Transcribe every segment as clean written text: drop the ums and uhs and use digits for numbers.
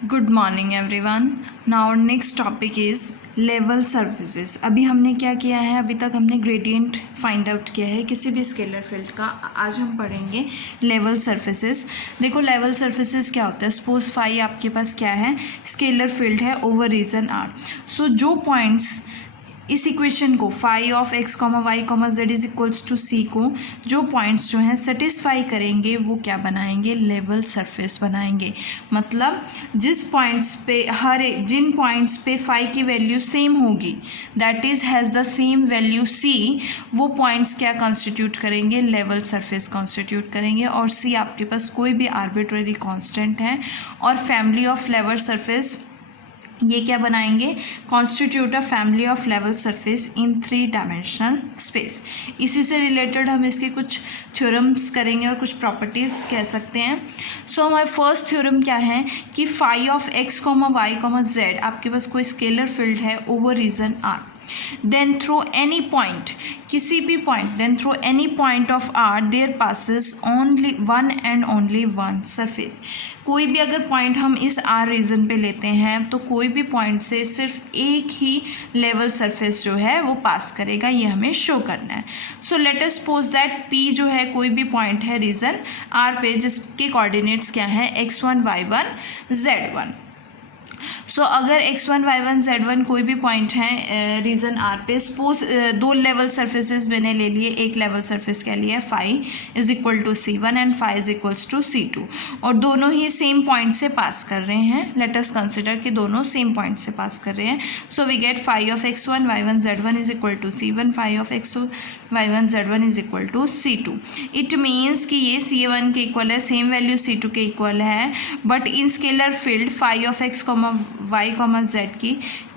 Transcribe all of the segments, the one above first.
Good morning everyone. Now next topic is level surfaces. अभी हमने क्या किया है, अभी तक हमने ग्रेडियंट फाइंड आउट किया है किसी भी स्केलर फील्ड का। आज हम पढ़ेंगे लेवल सर्फेसेस। देखो लेवल सर्फेसेस क्या होता है। सपोज फाई आपके पास क्या है, स्केलर फील्ड है ओवर रीजन आर। सो जो पॉइंट्स इस इक्वेशन को phi of x comma Y comma z is equals to c को जो पॉइंट्स जो हैं सेटिस्फाई करेंगे वो क्या बनाएंगे, लेवल सरफेस बनाएंगे। मतलब जिस पॉइंट्स पे जिन पॉइंट्स पे फाई की वैल्यू सेम होगी, that is has the same value c, वो पॉइंट्स क्या कॉन्स्टिट्यूट करेंगे, लेवल सरफेस कॉन्स्टिट्यूट करेंगे। और सी आपके पास कोई भी आर्बिट्रेरी कांस्टेंट है। और फैमिली ऑफ लेवल सरफेस ये क्या बनाएंगे, constitute a family of level surface in 3 dimensional space. इसी से रिलेटेड हम इसके कुछ थ्योरम्स करेंगे और कुछ प्रॉपर्टीज़ कह सकते हैं। सो हमारा फर्स्ट थ्योरम क्या है कि phi of x comma Y comma z आपके पास कोई स्केलर फील्ड है over region R, then through any point, किसी भी point, then through any point of R there passes only one and only one surface। कोई भी अगर point हम इस R रीजन पे लेते हैं तो कोई भी पॉइंट से सिर्फ एक ही लेवल सरफेस जो है वो पास करेगा, ये हमें शो करना है। So let us suppose that P जो है कोई भी पॉइंट है रीजन R पे जिसके कोऑर्डिनेट्स क्या है, x1 y1 z1। सो अगर x1 y1 z1 कोई भी पॉइंट है रीजन आर पे, सपोज 2 लेवल सर्फेसेस मैंने ले लिए। एक लेवल सरफेस क्या लिया, phi is equal to c1 and phi is equals to c2, और दोनों ही सेम पॉइंट से पास कर रहे हैं। लेट अस कंसिडर कि दोनों सेम पॉइंट से पास कर रहे हैं। So we get phi of x1 y1 z1 is equal to c1, phi of x2 y1 z1 is equal to c2। It means कि ये c1 के इक्वल है, सेम वैल्यू c2 के इक्वल है। But in scalar field phi of x comma Y comma z की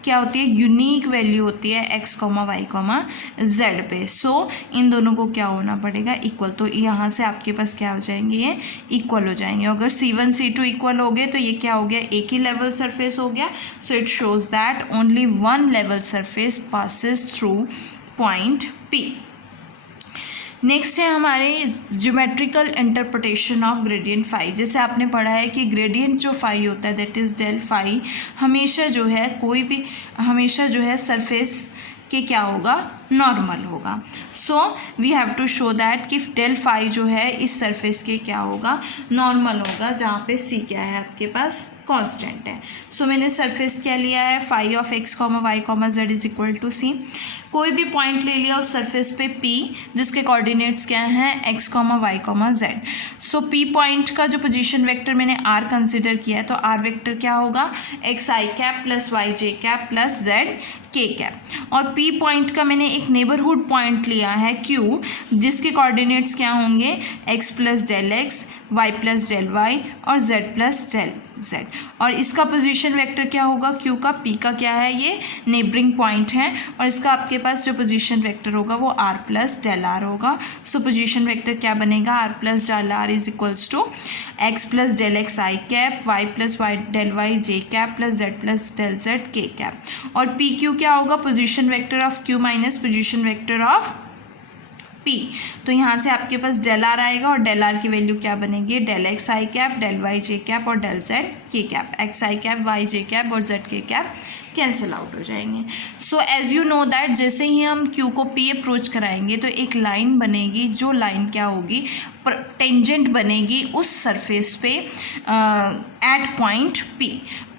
क्या होती है, यूनिक वैल्यू होती है x comma Y comma z पे। सो इन दोनों को क्या होना पड़ेगा, इक्वल। तो यहाँ से आपके पास क्या हो जाएंगे, ये इक्वल हो जाएंगे। अगर C1 C2 इक्वल हो गए तो ये क्या हो गया, एक ही लेवल सरफेस हो गया। So it shows that only one level surface passes through point P। Next है हमारे geometrical interpretation of gradient phi. जैसे आपने पढ़ा है कि ग्रेडियंट जो फाई होता है दैट इज़ डेल फाई, हमेशा जो है कोई भी हमेशा जो है सरफेस के क्या होगा, नॉर्मल होगा। So we have to show that कि डेल फाई जो है इस सरफेस के क्या होगा, नॉर्मल होगा, जहाँ पे सी क्या है आपके पास, कांस्टेंट है। सो मैंने सरफेस क्या लिया है, phi of x comma Y comma z is equal to c. कोई भी पॉइंट ले लिया उस सरफेस पे P जिसके कोऑर्डिनेट्स क्या हैं, x comma Y comma z. So P point का जो पोजीशन वेक्टर मैंने R कंसिडर किया है, तो R वेक्टर क्या होगा, x i cap plus y j cap plus z k cap. और P पॉइंट का मैंने एक नेबरहुड पॉइंट लिया है Q जिसके कोऑर्डिनेट्स क्या होंगे, x plus del x, y plus del y और z प्लस डेल जेड। और इसका पोजीशन वेक्टर क्या होगा, Q का, P का क्या है, ये नेबरिंग पॉइंट है, और इसका आपके पास जो पोजीशन वेक्टर होगा वो R प्लस डेल आर होगा। सो पोजीशन वेक्टर क्या बनेगा, R plus del R is equals to x plus del x i cap, y plus y del y j cap plus z plus del z k cap. और P Q क्या होगा, position vector of Q minus position vector of P। तो यहाँ से आपके पास del are आएगा और डेल आर की वैल्यू क्या बनेगी, del x i cap, del y j cap और del z k cap. X i cap, y j cap और z k cap cancel out हो जाएंगे। So as you know that जैसे ही हम Q को P अप्रोच कराएंगे तो एक लाइन बनेगी, जो लाइन क्या होगी, टेंजेंट बनेगी उस सरफेस पे एट पॉइंट P।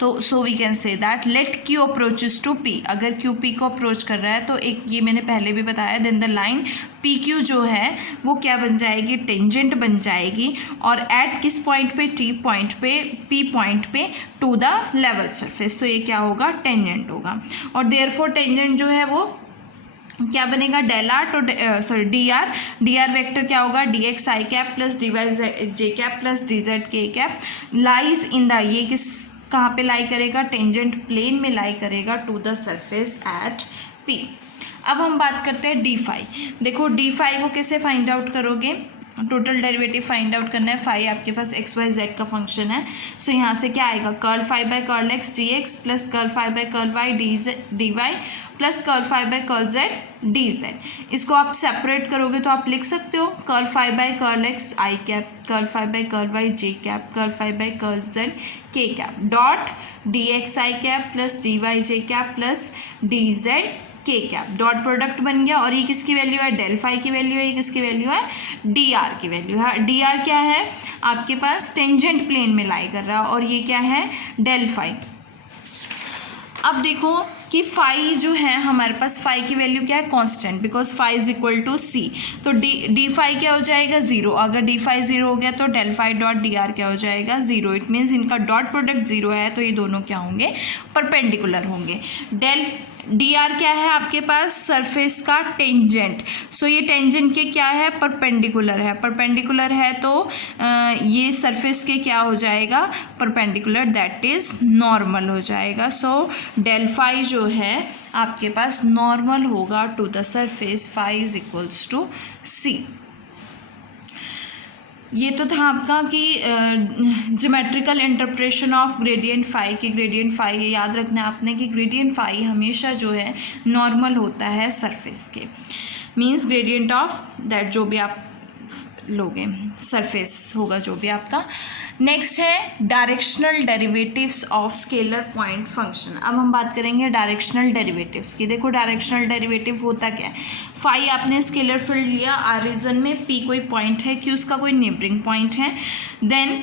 तो so we can say that let Q approaches to P। अगर Q P को अप्रोच कर रहा है तो एक, ये मैंने पहले भी बताया, देन द लाइन PQ जो है वो क्या बन जाएगी, टेंजेंट बन जाएगी। और एट किस पॉइंट पे, T पॉइंट पे, P पॉइंट पे टू द लेवल सरफेस। तो ये क्या होगा, टेंजेंट होगा। और देयरफॉर टेंजेंट जो है वो क्या बनेगा, डेल आर, तो डी आर वेक्टर क्या होगा, D x i cap plus d y j cap plus d z k cap lies in the, ये किस कहाँ पे लाई करेगा, टेंजेंट प्लेन में लाई करेगा to the surface at P। अब हम बात करते हैं डी फाई। देखो डी फाई को कैसे फाइंड आउट करोगे, टोटल डेरिवेटिव फाइंड आउट करना है। फाई आपके पास एक्स वाई जेड का फंक्शन है। सो यहाँ से क्या आएगा, curl phi by curl x d x plus curl phi by curl y d y plus curl phi by curl z d z. इसको आप सेपरेट करोगे तो आप लिख सकते हो curl phi by curl x i cap, curl phi by curl y j cap, curl phi by curl z k cap dot d x i cap plus d y j cap plus d z k cap. Dot product बन गया और ये किसकी value है, del phi की value है, ये किसकी वैल्यू है, डी आर की वैल्यू है। डी आर क्या है आपके पास टेंजेंट प्लेन में लाई कर रहा है और ये क्या है डेल फाई। अब देखो कि फाई जो है हमारे पास फाई की वैल्यू क्या है constant, because phi is equal to c, तो डी फाई क्या हो जाएगा 0। अगर डी फाई 0 हो गया तो del phi dot d r क्या हो जाएगा 0। इट मीन्स इनका डॉट प्रोडक्ट 0 है तो ये दोनों क्या होंगे परपेंडिकुलर होंगे। डेल डी आर क्या है आपके पास सरफेस का टेंजेंट, सो ये टेंजेंट के क्या है परपेंडिकुलर है, परपेंडिकुलर है तो ये सरफेस के क्या हो जाएगा परपेंडिकुलर, दैट इज नॉर्मल हो जाएगा। सो डेल फाई जो है आपके पास नॉर्मल होगा to the surface, phi is equals to c. ये तो था आपका कि geometrical interpretation of gradient phi की ग्रेडियंट फाई याद रखना है आपने कि ग्रेडियंट फाई हमेशा जो है नॉर्मल होता है सरफेस के, मींस ग्रेडियंट ऑफ दैट जो भी आप लोगे सरफेस होगा जो भी आपका। नेक्स्ट है directional derivatives of scalar point function. अब हम बात करेंगे डायरेक्शनल डेरिवेटिव्स की। देखो डायरेक्शनल डेरिवेटिव होता क्या है, फाई आपने स्केलर फील्ड लिया, आर रीजन में पी कोई पॉइंट है, क्यू उसका कोई नेबरिंग पॉइंट है, then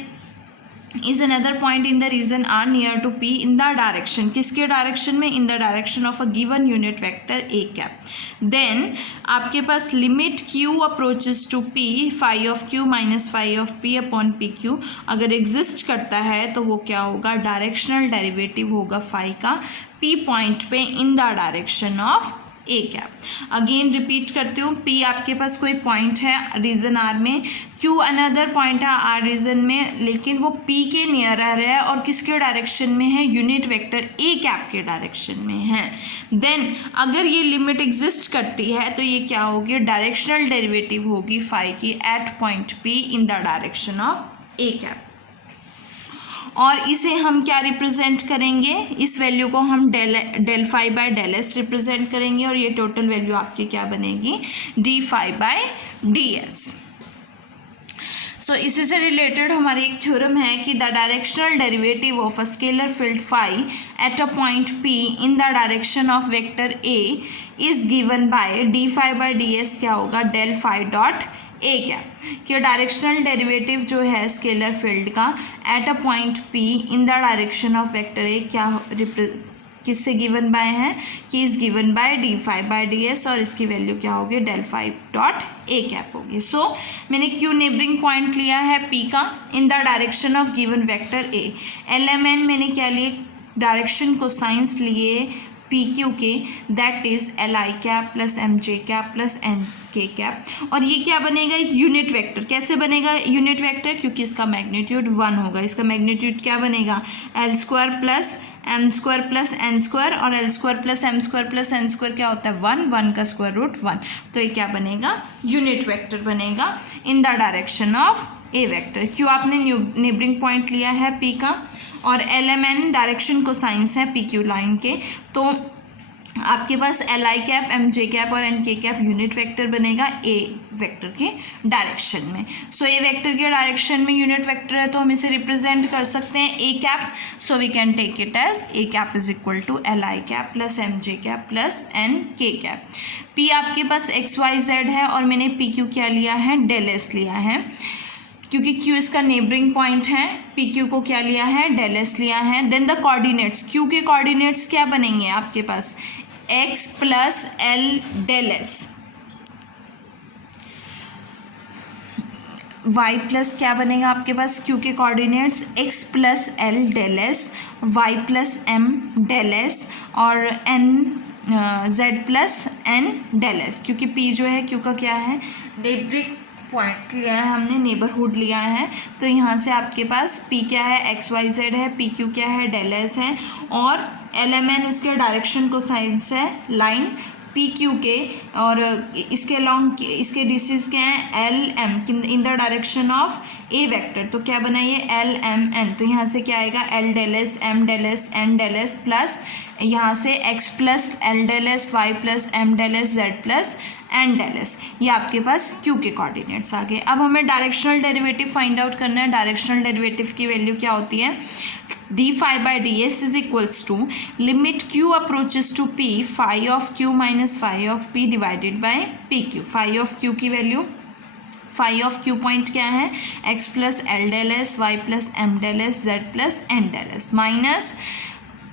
is another point in the region r near to p in the direction, किसके डायरेक्शन में, in the direction of a given unit vector a cap। then आपके पास limit q approaches to p phi of q minus phi of p upon pq अगर exist करता है तो वो क्या होगा डायरेक्शनल डेरिवेटिव होगा फाई का p पॉइंट पे in the direction of A cap. Again repeat करती हूँ, पी आपके पास कोई पॉइंट है रीजन आर में, क्यू अनदर पॉइंट है आर रीजन में, लेकिन वो पी के नियरर है और किसके डायरेक्शन में है यूनिट वेक्टर ए कैप के डायरेक्शन में है। देन अगर ये लिमिट एग्जिस्ट करती है तो ये क्या होगी डायरेक्शनल डेरिवेटिव होगी फाई की at point P in the direction of a cap. और इसे हम क्या रिप्रेजेंट करेंगे, इस वैल्यू को हम del phi by del s represent करेंगे और ये टोटल वैल्यू आपकी क्या बनेगी d phi by d s. So इसी से रिलेटेड हमारी एक थ्योरम है कि the directional derivative of a scalar field phi at a point P in the direction of vector a is given by d phi by d s क्या होगा del phi dot a cap. कि directional derivative जो है scalar field का at a point P in the direction of vector a क्या किससे given by है कि is given by d phi by d s और इसकी वैल्यू क्या होगी del phi dot a cap होगी। सो मैंने क्यू नेबरिंग पॉइंट लिया है पी का in the direction of given vector a, l m n मैंने क्या लिए डायरेक्शन को साइंस लिए पी क्यू के, that is l i cap plus m j cap plus N k cap. और ये क्या बनेगा एक यूनिट वेक्टर, कैसे बनेगा यूनिट वेक्टर क्योंकि इसका मैग्नीट्यूड 1 होगा, इसका मैग्नीट्यूड क्या बनेगा l square plus m square plus n square और l square plus m square plus n square क्या होता है 1, 1 का स्क्वायर रूट 1, तो ये क्या बनेगा यूनिट वेक्टर बनेगा in the direction of a vector. क्यों आपने नेबरिंग पॉइंट लिया है पी का और एल एम एन डायरेक्शन को साइंस है पी क्यू लाइन के, तो आपके पास l i cap M j cap और n k cap unit vector बनेगा ए वेक्टर के डायरेक्शन में। सो ए वेक्टर के डायरेक्शन में यूनिट वेक्टर है तो हम इसे रिप्रेजेंट कर सकते हैं a cap, so we can take it as a cap is equal to l i cap plus m j cap plus N k cap. P आपके पास एक्स वाई जेड है और मैंने पी क्यू क्या लिया है डेल एस लिया है क्योंकि Q इसका नेबरिंग पॉइंट है, पी क्यू को क्या लिया है डेल एस लिया है। देन द कोऑर्डिनेट्स, Q के कोऑर्डिनेट्स क्या बनेंगे आपके पास x plus l del s, y plus क्या बनेगा आपके पास Q के coordinates x plus l del s, y plus m del s और n z plus n del s, क्योंकि p जो है Q का क्या है नेबरिंग पॉइंट लिया है हमने, नेबरहुड लिया है, तो यहाँ से आपके पास p क्या है एक्स वाई जेड है, पी क्यू क्या है डेल एस है और एल एम एन उसके डायरेक्शन को साइंस है लाइन पी क्यू के और इसके लॉन्ग इसके डिस्टेंस क्या है l m in the direction of a vector, तो क्या बनाइए एल एम एन, तो यहाँ से क्या आएगा l del s m del s n del s plus यहाँ से x plus l del s y plus m del s z plus n del s, ये आपके पास क्यू के कोऑर्डिनेट्स आ गए। अब हमें डायरेक्शनल डेरिवेटिव फाइंड आउट करना है। डायरेक्शनल डेरिवेटिव की वैल्यू क्या होती है, d phi by d s is equals to limit q approaches to p phi of q minus phi of p divided by p q. Phi of q की value, phi of q point क्या है x plus l del s y plus m del s z plus n del s minus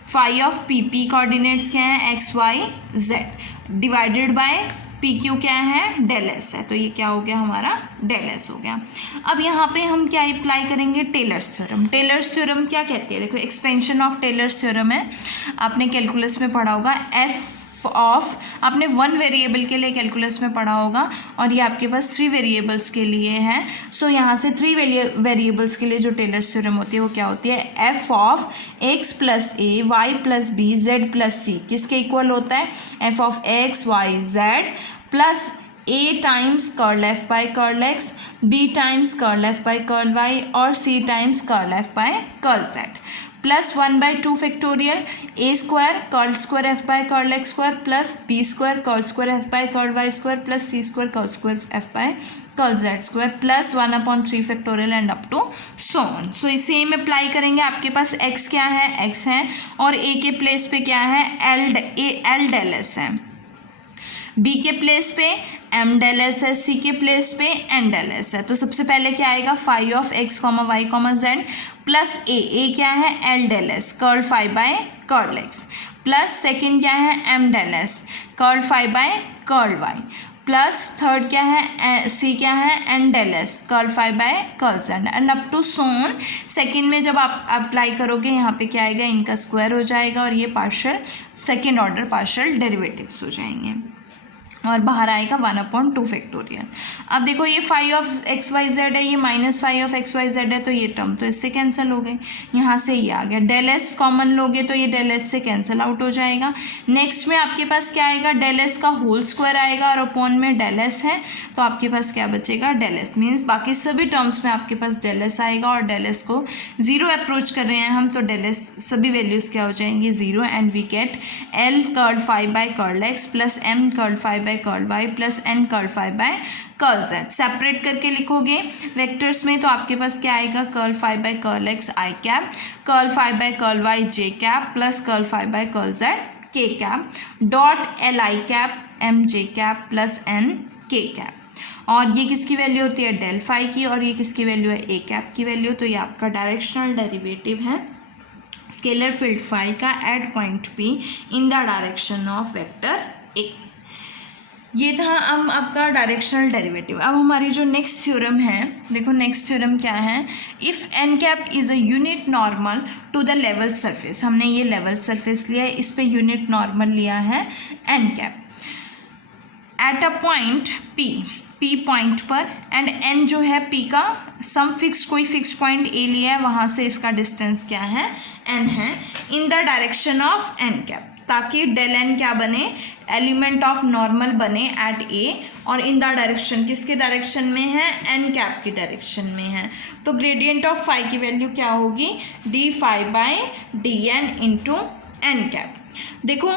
phi of p, p coordinates क्या है x y z divided by p Q क्या है del s है, तो ये क्या हो गया हमारा डेल एस हो गया। अब यहाँ पे हम क्या अप्लाई करेंगे टेलर्स थ्योरम। टेलर्स थ्योरम क्या कहती है, देखो एक्सपेंशन ऑफ टेलर्स थ्योरम है, आपने कैलकुलस में पढ़ा होगा। एफ ऑफ आपने वन वेरिएबल के लिए कैलकुलस में पढ़ा होगा और ये आपके पास थ्री वेरिएबल्स के लिए है। सो यहाँ से थ्री वेरिएबल्स के लिए जो टेलर्स थ्योरम होती है वो क्या होती है, f of x plus a y plus b z plus c किसके इक्वल होता है, f of x y z plus a times curl f by curl x, b times curl f by curl y और c times curl f by curl z plus 1/2 factorial a square curl f by curl x square plus b square curl f by curl y square plus c square curl f by curl z square plus 1/3 factorial and up to so on. So इसे same apply करेंगे। आपके पास x क्या है, x है और ए के place पे क्या है एल डेल एस है, बी के प्लेस पे एम डेल एस है, सी के प्लेस पे एन डेल एस है। तो सबसे पहले क्या आएगा phi of x comma Y comma Z plus A क्या है L del S curl phi by curl x plus second क्या है M del S curl phi by curl Y plus third क्या है सी क्या है N del S curl phi by curl Z and up to so on. Second में जब आप apply करोगे यहाँ पे क्या आएगा, इनका स्क्वायर हो जाएगा और ये partial second order partial derivatives हो जाएंगे और बाहर आएगा 1/2 फैक्टोरियल। अब देखो ये phi of x y z है, ये minus phi of x y z है, तो ये टर्म तो इससे कैंसिल हो गए, यहाँ से ये आ गया। डेल एस कॉमन लोगे तो ये डेल एस से कैंसिल आउट हो जाएगा। नेक्स्ट में आपके पास क्या आएगा, डेल एस का होल स्क्वायर आएगा और अपॉन में डेल एस है तो आपके पास क्या बचेगा, डेल एस मीन्स बाकी सभी टर्म्स में आपके पास डेल एस आएगा और डेल एस को जीरो अप्रोच कर रहे हैं हम तो डेल एस सभी वैल्यूज़ क्या हो जाएंगी zero and we get L curl phi by curl x plus M curl phi by curl Y plus N curl phi by curl z. Separate करके लिखोगे वेक्टर्स में तो आपके पास क्या आएगा, curl phi by curl x i cap curl phi by curl y j cap plus curl phi by curl z k cap dot L i cap M j cap plus N k cap. और ये किसकी value होती है, del phi की, और ये किसकी value है, ए कैप की वैल्यू। तो ये आपका डायरेक्शनल डेरिवेटिव है स्केलर फील्ड फाई का at point P in the direction of vector a. ये था अब आपका डायरेक्शनल डेरिवेटिव। अब हमारी जो नेक्स्ट थ्योरम है, देखो नेक्स्ट थ्योरम क्या है, if n cap is a unit normal to the level surface. हमने ये लेवल सरफेस लिया है, इस पे यूनिट नॉर्मल लिया है n cap at a point P point पर एंड एन जो है पी का सम फिक्स्ड कोई फिक्स्ड पॉइंट ए लिया है, वहाँ से इसका डिस्टेंस क्या है, एन है, in the direction of n cap, ताकि डेल एन क्या बने, एलिमेंट ऑफ नॉर्मल बने एट ए और इन द डायरेक्शन, किसके डायरेक्शन में है, एन कैप की डायरेक्शन में है। तो ग्रेडियंट ऑफ फाई की वैल्यू क्या होगी, d phi by d n into n cap. देखो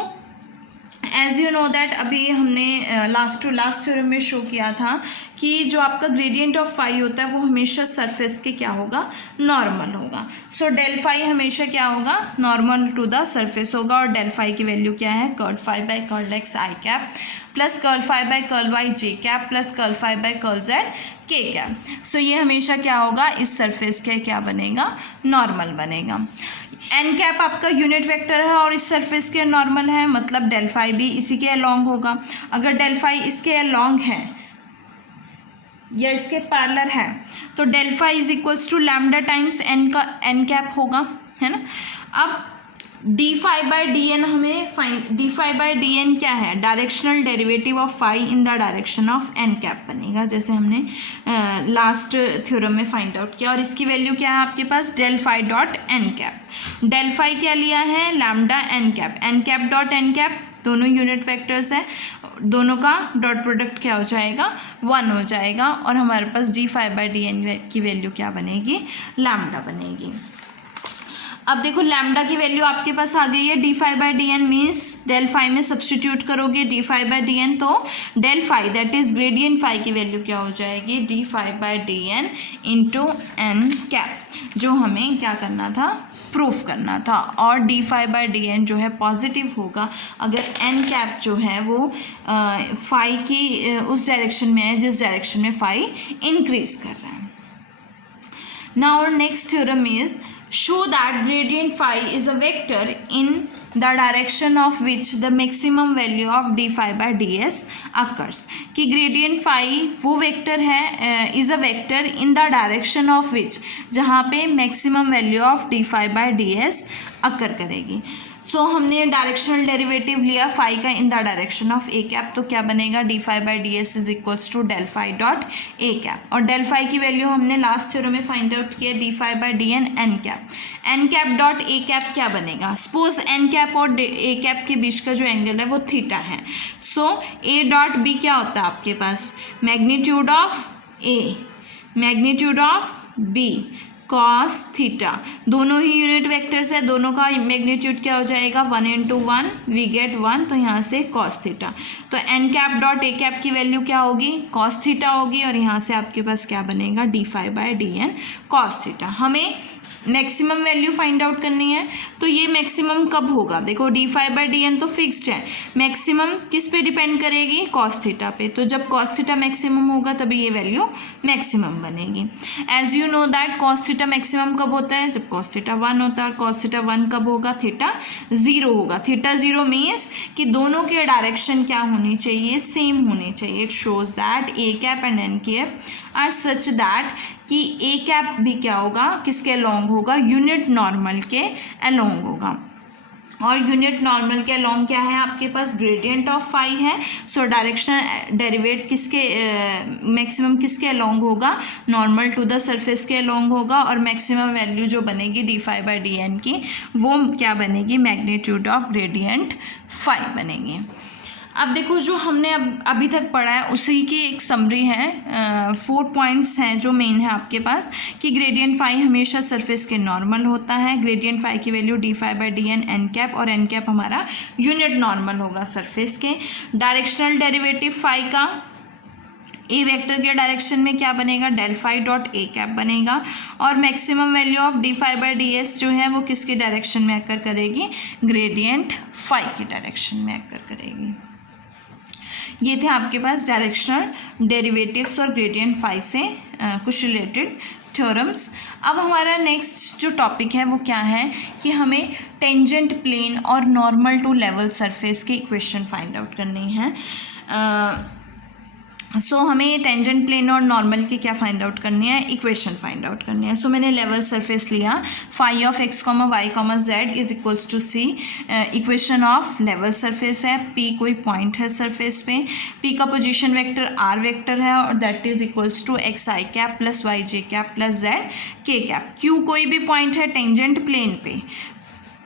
एज यू नो दैट अभी हमने लास्ट टू लास्ट थ्योरम में शो किया था कि जो आपका ग्रेडियंट ऑफ फाई होता है वो हमेशा सरफेस के क्या होगा, नॉर्मल होगा। सो डेल फाई हमेशा क्या होगा, नॉर्मल टू द सरफेस होगा और डेल फाई की वैल्यू क्या है, curl phi by curl x i cap plus curl phi by curl y j cap plus curl phi by curl z k cap. So ये हमेशा क्या होगा, इस सरफेस के क्या बनेगा, नॉर्मल बनेगा। एन कैप आपका यूनिट वेक्टर है और इस सरफेस के नॉर्मल है, मतलब डेल फाई भी इसी के अलोंग होगा। अगर डेल फाई इसके अलोंग है या इसके पैरेलल है तो del phi is equals to lambda times n का एन कैप होगा, है ना। अब d phi by d n हमें fine, d phi by d n क्या है, directional derivative of phi in the direction of n cap बनेगा, जैसे हमने लास्ट थ्योरम में फाइंड आउट किया। और इसकी वैल्यू क्या है आपके पास, del phi dot n cap. Del phi क्या लिया है, lambda N cap dot n cap, दोनों यूनिट वेक्टर्स है। दोनों का डॉट प्रोडक्ट क्या हो जाएगा, 1 हो जाएगा, और हमारे पास d5/dn की वैल्यू क्या बनेगी, लैम्डा बनेगी। अब देखो लैम्डा की वैल्यू आपके पास आ गई है, d5/dn मीन्स डेल फाई में सब्सटीट्यूट करोगे d5/dn, तो del phi that is gradient phi की वैल्यू क्या हो जाएगी, d5/dn इंटू एन कैप, जो हमें क्या करना था, प्रूफ करना था। और d5/dn जो है पॉजिटिव होगा अगर n कैप जो है वो फाई की उस डायरेक्शन में है जिस डायरेक्शन में फाई इंक्रीज कर रहा है। Now our next theorem is show that gradient phi is a vector in the direction of which the maximum value of d5/ds occurs। कि gradient phi वो वेक्टर है, is a vector in the direction of which, जहाँ पे maximum value of d5/ds occur करेगी। सो हमने directional derivative लिया phi का in the direction of a cap, तो क्या बनेगा, d5/ds is equals to del phi dot a cap, और डेल फाई की वैल्यू हमने लास्ट थ्योरम में फाइंड आउट किया d5/dn n cap. N cap dot a cap क्या बनेगा, सपोज एन कैप और ए कैप के बीच का जो एंगल है वो थीटा है, सो ए डॉट बी क्या होता है आपके पास, magnitude of a magnitude of b cos theta, दोनों ही यूनिट वेक्टर्स है, दोनों का मैग्नीट्यूड क्या हो जाएगा, 1 × 1 वी गेट 1, तो यहाँ से कॉस थीटा, तो n cap dot a cap की वैल्यू क्या होगी, कॉस थीटा होगी, और यहाँ से आपके पास क्या बनेगा, d5/dn कॉस थीटा। हमें मैक्सिमम वैल्यू फाइंड आउट करनी है, तो ये मैक्सिमम कब होगा, देखो d5/dn तो फिक्स्ड है, मैक्सिमम किस पे डिपेंड करेगी, कॉस थीटा पे, तो जब कॉस थीटा मैक्सिमम होगा तभी ये वैल्यू मैक्सिमम बनेगी। As you know that cos theta maximum कब होता है, जब कॉस थीटा 1 होता है, और कॉस थीटा 1 कब होगा, थीटा 0 होगा। थीटा 0 मीन्स कि दोनों के डायरेक्शन क्या होनी चाहिए, सेम होनी चाहिए। It shows that a cap and n cap are such that कि ए कैप भी क्या होगा, किसके अलोंग होगा, यूनिट नॉर्मल के अलोंग होगा, और यूनिट नॉर्मल के अलोंग क्या है आपके पास, ग्रेडियंट ऑफ फाई है, सो डायरेक्शन डेरिवेट किसके मैक्सिमम किसके अलोंग होगा, नॉर्मल टू द सरफेस के अलोंग होगा, और मैक्सिमम वैल्यू जो बनेगी d5/dn की वो क्या बनेगी, मैग्नीट्यूड ऑफ ग्रेडियंट फाई बनेगी। अब देखो जो हमने अभी तक पढ़ा है उसी की एक समरी है, 4 पॉइंट्स हैं जो मेन है आपके पास, कि ग्रेडियंट फाई हमेशा सरफेस के नॉर्मल होता है, ग्रेडियंट फाई की वैल्यू d5/dn एन कैप, और एन कैप हमारा यूनिट नॉर्मल होगा सरफेस के। डायरेक्शनल डेरिवेटिव फाई का ए वेक्टर के डायरेक्शन में क्या बनेगा, del phi dot a cap बनेगा, और मैक्सिमम वैल्यू ऑफ d5/ds जो है वो किसके डायरेक्शन में अकर करेगी, ग्रेडियंट फाई के डायरेक्शन में अकर करेगी। ये थे आपके पास डायरेक्शनल डेरिवेटिव्स और ग्रेडियंट फाई से कुछ रिलेटेड थ्योरम्स। अब हमारा नेक्स्ट जो टॉपिक है वो क्या है कि हमें टेंजेंट प्लेन और नॉर्मल टू लेवल सरफेस की इक्वेशन फाइंड आउट करनी है। सो हमें टेंजेंट प्लेन और नॉर्मल की क्या फाइंड आउट करनी है, इक्वेशन फाइंड आउट करनी है। सो मैंने लेवल सरफेस लिया, phi of x, y, z is equals to c, equation of level surface है, p कोई पॉइंट है सरफेस पे, p का पोजीशन वेक्टर r वेक्टर है, और that is equals to xi cap plus yj cap plus z k cap. q कोई भी point है टेंजेंट प्लेन पे,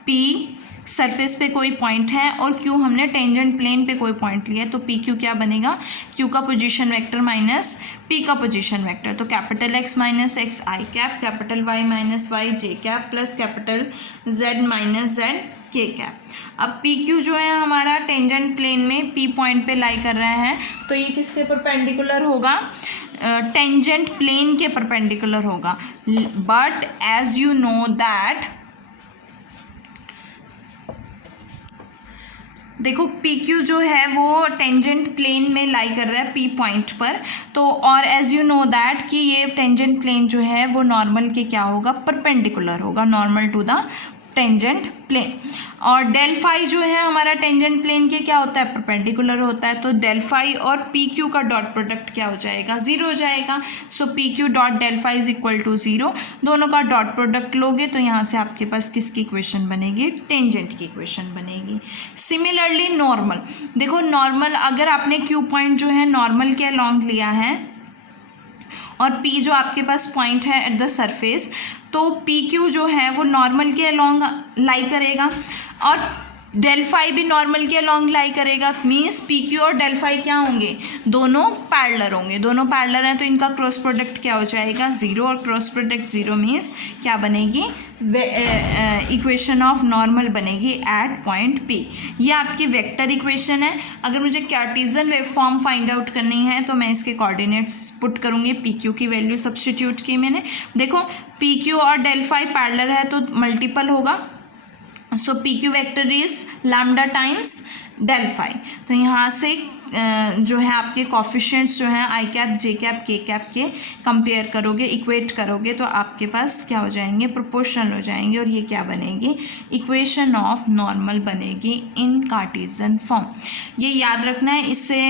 p सरफेस पे कोई पॉइंट है, और क्यू हमने टेंजेंट प्लेन पे कोई पॉइंट लिया है, तो पी क्यू क्या बनेगा, क्यू का पोजीशन वेक्टर माइनस पी का पोजीशन वेक्टर, तो capital X minus x i cap, capital Y minus y j cap, plus capital Z minus z k cap. अब पी क्यू जो है हमारा टेंजेंट प्लेन में पी पॉइंट पे lie कर रहा है, तो ये किसके परपेंडिकुलर होगा, टेंजेंट प्लेन के परपेंडिकुलर होगा। But as you know that देखो पी क्यू जो है वो टेंजेंट प्लेन में लाई कर रहा है पी पॉइंट पर, तो और एज यू नो दैट कि ये टेंजेंट प्लेन जो है वो नॉर्मल के क्या होगा, परपेंडिकुलर होगा, normal to the tangent plane. और डेल फाई जो है हमारा टेंजेंट प्लेन के क्या होता है, परपेंडिकुलर होता है, तो डेल फाई और पी क्यू का डॉट प्रोडक्ट क्या हो जाएगा, 0 हो जाएगा। So P Q dot del phi is equal to 0, दोनों का डॉट प्रोडक्ट लोगे तो यहाँ से आपके पास किसकी इक्वेशन बनेगी, टेंजेंट की इक्वेशन बनेगी। सिमिलरली नॉर्मल, देखो नॉर्मल अगर आपने क्यू पॉइंट जो है नॉर्मल के अलॉन्ग लिया है, और P जो आपके पास पॉइंट है एट द सरफेस, तो पी क्यू जो है वो नॉर्मल के अलॉन्ग लाई करेगा, और डेल फाइव भी नॉर्मल के अलॉन्ग लाई करेगा, मीन्स पी क्यू और डेल फाइव क्या होंगे, दोनों पैरेलल होंगे। दोनों पैरेलल हैं तो इनका क्रॉस प्रोडक्ट क्या हो जाएगा, ज़ीरो, और क्रॉस प्रोडक्ट ज़ीरो मीन्स क्या बनेगी, इक्वेशन ऑफ नॉर्मल बनेगी एट पॉइंट पी। ये आपकी वेक्टर इक्वेशन है। अगर मुझे Cartesian wave form find out करनी है तो मैं इसके कोऑर्डिनेट्स पुट करूँगी, पी क्यू की वैल्यू सब्स्टिट्यूट की मैंने। देखो पी क्यू और डेल फाइव पैरेलल है तो मल्टीपल होगा, so P Q vector is lambda times del phi. तो यहाँ से जो है आपके कॉफिशिएंट्स जो हैं आई कैप, जे कैप, के कैप के कंपेयर करोगे, इक्वेट करोगे तो आपके पास क्या हो जाएंगे, प्रोपोर्शनल हो जाएंगे, और ये क्या बनेगी, इक्वेशन ऑफ नॉर्मल बनेगी इन कार्टेशियन फॉर्म। ये याद रखना है। इससे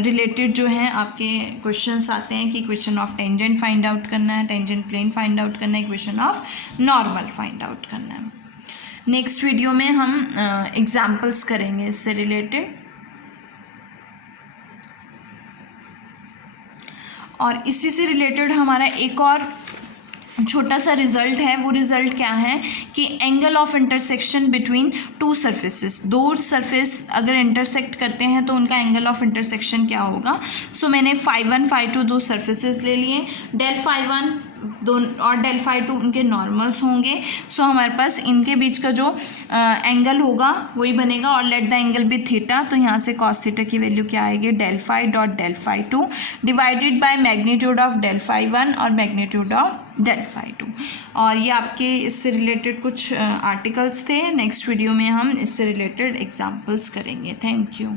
रिलेटेड जो है आपके क्वेश्चंस आते हैं कि equation of tangent find out करना है, टेंजेंट प्लेन फाइंड आउट करना है, equation of normal find out करना है। नेक्स्ट वीडियो में हम एग्जाम्पल्स करेंगे इससे रिलेटेड, और इसी से रिलेटेड हमारा एक और छोटा सा रिजल्ट है। वो रिजल्ट क्या है कि angle of intersection between two surfaces, दो सरफेस अगर इंटरसेक्ट करते हैं तो उनका एंगल ऑफ इंटरसेक्शन क्या होगा। सो मैंने फाई वन फाई टू दो सरफेसेस ले लिए, डेल फाई वन और डेल फाई टू उनके नॉर्मल्स होंगे। सो हमारे पास इनके बीच का जो एंगल होगा वही बनेगा, और let the angle be theta. तो यहाँ से कॉस थीटा की वैल्यू क्या आएगी, del phi dot del phi two divided by magnitude of del phi one और magnitude of del phi two. और ये आपके इससे रिलेटेड कुछ आर्टिकल्स थे। नेक्स्ट वीडियो में हम इससे रिलेटेड एग्जाम्पल्स करेंगे। Thank you.